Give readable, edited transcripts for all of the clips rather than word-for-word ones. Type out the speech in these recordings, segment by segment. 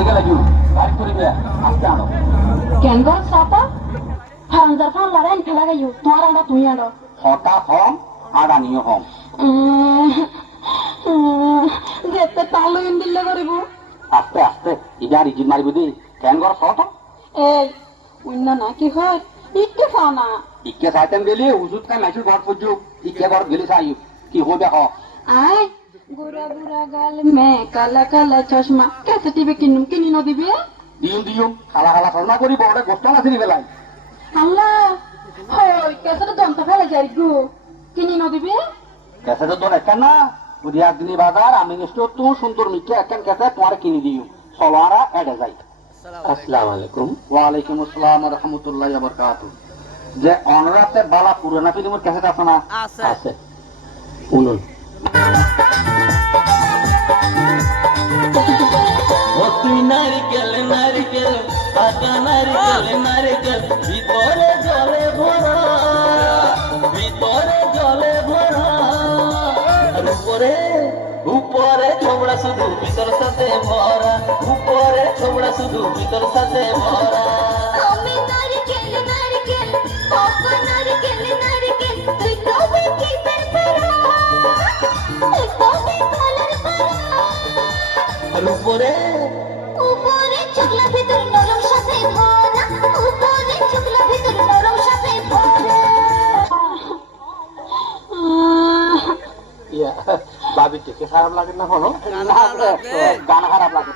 আস্তে গেলে জু গাড়ি করিবে আস্তে আনো কেন গো সাপা হারামজার ফান লড়াই খেলা গাইও তোমার আড়া তুই আড়া হঠাৎ হম আড়ানিও হম যেতে তালু ইন্দিল্লে করিব আস্তে আস্তে ইজার ইজিত মারিব দি কেন ঘর শট এই অন্য না কি হয় ইকে খাও না ইকে চাইতেন গেলি উজুত কাই মাইছুর ঘর পুজু ইকে ঘর গেলি চাই কি হবে হ আয় গোরা গোরা গাল মে কালা কালা চশমা কেসে টিভি কিনুম কিনি ন দিবি দিম দিম খালা খালা সরনা করি বড়ে গোস্ত না চিনি বেলাই আল্লাহ হই কেসে দন্ত ফেলে যাই গো কিনি ন দিবি কেসে তো তোর একটা না বুঝি একদিনই বাজার আমি নিশ্চয় তো সুন্দর মিকে একখান কেসে তোমার কিনে দিও সলারা এডে যাই আসসালামু আলাইকুম ওয়া আলাইকুম আসসালাম ওয়া রাহমাতুল্লাহি ওয়া বারাকাতুহু যে অনরাতে বালা পুরানা ফিল্মের কেসে আছে না আছে শুনুন ও তুই নারকেল নারকেল পাকা নারকেল নারকেল ভিতরে জলে ভরা ভিতরে জলে ভরা আর উপরে উপরে ছোবড়া শুধু ভিতর সাথে ভরা উপরে ছোবড়া শুধু ভিতর সাথে ভরা আমি নারকেল নারকেল পাকা নারকেল নারকেল তুই কবে কি বেরপরা তুই কবে কালার করা আর উপরে উপরে চুগলা ভিতর নরম সাথে ভরা উপরে চুগলা ভিতর নরম সাথে ভরা ইয়া বাবি থেকে খারাপ লাগে না হলো গান খারাপ লাগে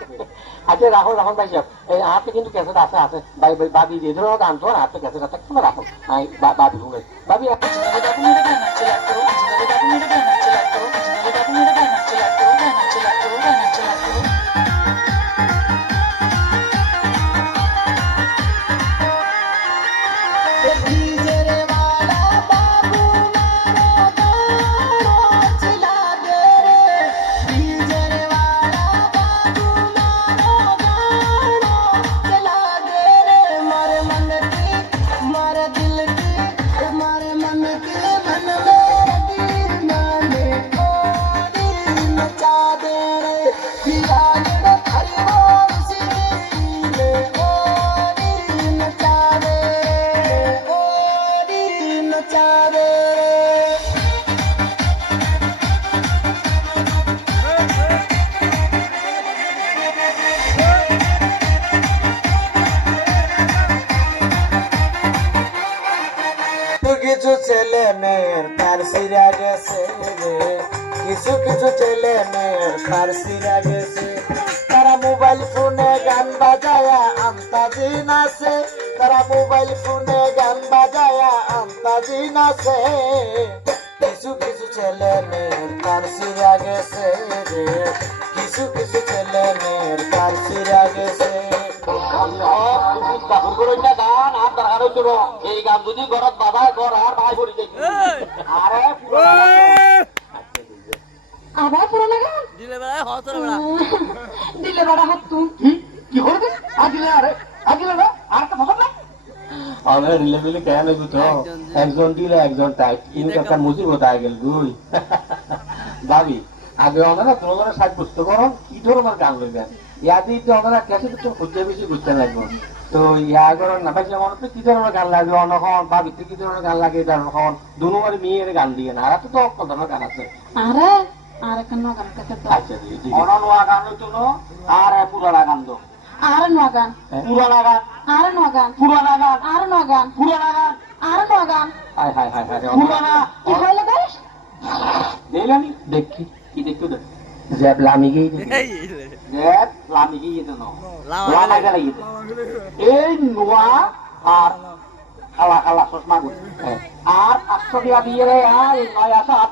আচ্ছা রাহুল রাহুল ভাই সাহেব এই হাতে কিন্তু ক্যাসেট আছে আছে ভাই ভাই বাবি দিয়ে ধরো গান তো হাতে ক্যাসেট আছে কোনো রাখো বাবি শুনে বাবি কিছু ছেলে মেয়ের তার সিরা গেছে রে কিছু কিছু ছেলে মেয়ের তার সিরা গেছে তারা মোবাইল ফোনে গান বাজায়া আন্তাজি নাচে তারা মোবাইল ফোনে গান বাজায়া আন্তাজি নাচে কিছু কিছু ছেলে মেয়ের তার সিরা গেছে রে কিছু কিছু ছেলে মেয়ের তার সিরা গেছে গান আর দরকার হইছিল এই গান যদি ঘরত বাজায় ঘর আর ভাই পড়ি যাই আরে আবার পুরোনো গান দিলে বেড়া হতরে বেড়া দিলে বড় হাত তুই কি করবে আজিলে আরে আজিলে না আর তো ভাবনা আমরা রিলেবিলি কেন তো একজন দিলে একজন টাইপ কিন্তু একটা মুসিবত আই গেল গুই ভাবি আগে আমরা তোমার সাজ পুস্তক করো কি ধরনের গান লইবেন ইয়াদি তো আমরা কেসে তো খুঁজে বেশি বুঝতে লাগবো তো ইয়া করো না ভাই যেমন কি ধরনের গান লাগবে অনখন ভাবি কি ধরনের গান লাগে তখন দুনুমার মেয়ের গান দিয়ে না আর তো কত ধরনের গান আছে আরে আরে কেন গান কেসে তো আচ্ছা অননুয়া গান হইতো আর পুরানা গান দো আরে নোয়া গান পুরানা গান আরে নোয়া গান পুরানা গান আরে নোয়া গান পুরানা গান আরে নোয়া গান হাই হাই হাই হাই পুরানা কি হইলো গাইস দেইলানি দেখি কি দেখতো দে জেব লামি গই দেখ লামি গিয়ে যেত না লামা গেলে গিয়ে এই নোয়া আর খালা খালা চশমা গুলো আর 500 টাকা দিয়ে রে আর নয়া সাত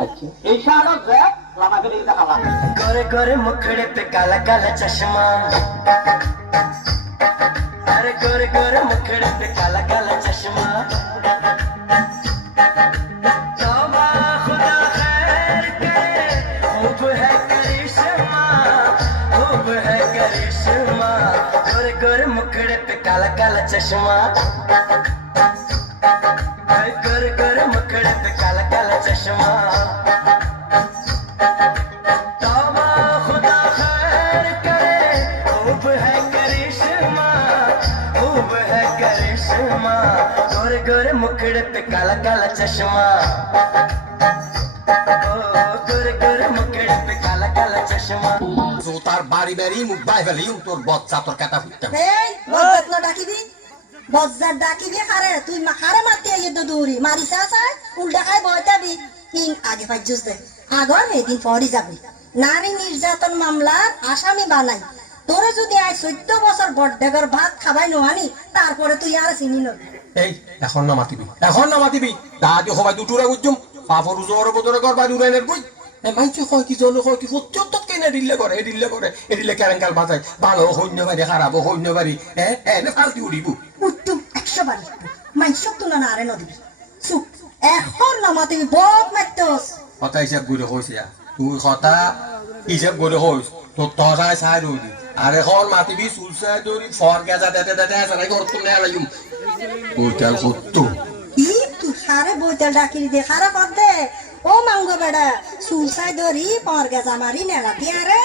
আচ্ছা এই সারা দেখ লামা গেলে গিয়ে খালা गोरे गोरे मुखड़े पे काला काला चश्मा अरे गोरे गोरे मुखड़े पे काला काला चश्मा तौबा खुदा खैर करे खूब है करिश्मा खूब है करिश्मा गोरे गोरे मुखड़े पे काला काला चश्मा गोरे गोरे मुखड़े पे काला काला चश्मा गोरे गोरे मुखड़े पे काला काला चश्मा ओ गोरे गोरे मुखड़े पे काला काला चश्मा তার বাড়ি বাড়ি মুখ বাই ফেলি তোর বচ্চা তোর কাটা ফুটতে এই বজ্জাত ডাকিবি বজ্জাত ডাকিবি হারে তুই হারে মারতে আইয়ে তো দৌড়ি মারি চাই উল্টা খাই বইতাবি তিন আগে পাইজুস দে আগর এদিন পরই যাবি নারী নির্যাতন মামলার আসামি বানাই তোরে যদি আজ 14 বছর বড়ডেগর ভাত খাবাই নোহানি তারপরে তুই আর চিনি নবি এই এখন না মাতিবি দাদি সবাই দুটুরা গুজুম পাপর জোর বদরে কর বাড়ি উড়াইনের কই এই মাইছে কয় কি জন কয় কি সত্যত কেনে দিলে করে এদিলে কেরাঙ্কাল বাজাই ভালো হইন্য বাড়ি খারাপ হইন্য বাড়ি এনে ফালতি উড়িব উত্তম 100 বার মাইসক তুনা না আরে নদিবি চুপ এখন না মাতিবি বক মাইতস কথা হিসাব করে কইছে তুই কথা হিসাব করে কইস তোর তসায় চাই রইলি আর এখন মাতিবি চুলসাই দৌড়ি ফর গেজা দেতে দেতে সারাই ঘর তুলে আলাইম ওইটাল সত্য ই তুই সারে বইতে ডাকিলি দে খারা কর দে ও মাঙ্গো বেড়া সুলসাই ধরি পর গেজা মারি নেলা দিয়া রে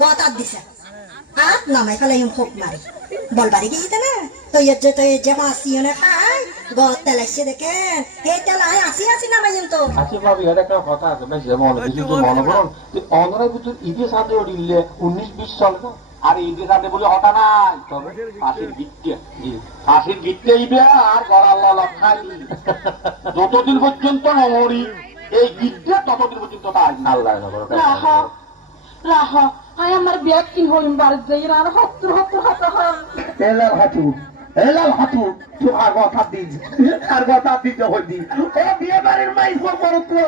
গতাত দিছে আপ নামাই ফেলে খোপ মারি বলবারি গিয়েছে না তো এর যে মাসিও না খাই গত তেলাইছে দেখেন এই তেলাই আসি নামাই তো আচ্ছা ভাবি এটা একটা কথা আছে বেশ মনে কিছু মনে করুন অনরাই ভিতর ঈদের সাথে উড়িলে 19-20 সাল না আর ঈদের সাথে বলে হতা নাই তবে ফাঁসির গিটতে ইবে আর গড়াল খাই যতদিন পর্যন্ত নমরি এই গিটতে ততদিন পর্যন্ত তাই আল্লাহ রাহ আই আমার ব্যাগ কিন হইম বাড়ি যাই আর হত্তর এলাল হাতু তুই আর কথা দিস হইদি ও বিয়ে বাড়ির মাইস করো তো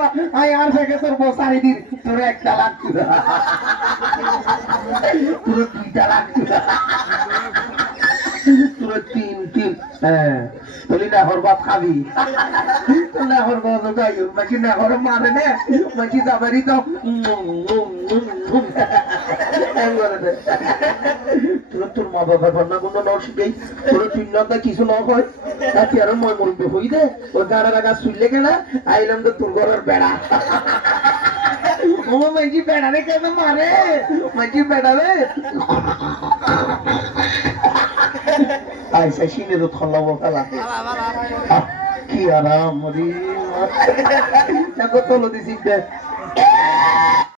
আই আর থেকে তোর বসারি দি তোর একটা লাগতো তোর দুইটা লাগতো তোর তিন হ্যাঁ বলি না হরবাত খাবি না হরবাত যাইও মাকি না হর মানে না মাকি যাবারই তো তোর মা বাবা রান্না কোনো ন শিখেই তোর চিহ্নতা কিছু ন হয় তাতে আরো মই মরবে হই দে ওর গাড়ার আগা শুইলে কেনা আইলাম তো তোর ঘরের বেড়া ও মাইকি বেড়া রে কেন মারে মাইকি বেড়া রে আইসা শিনে তো থল্লাবো খেলা কি আরাম মরি না কত দিছি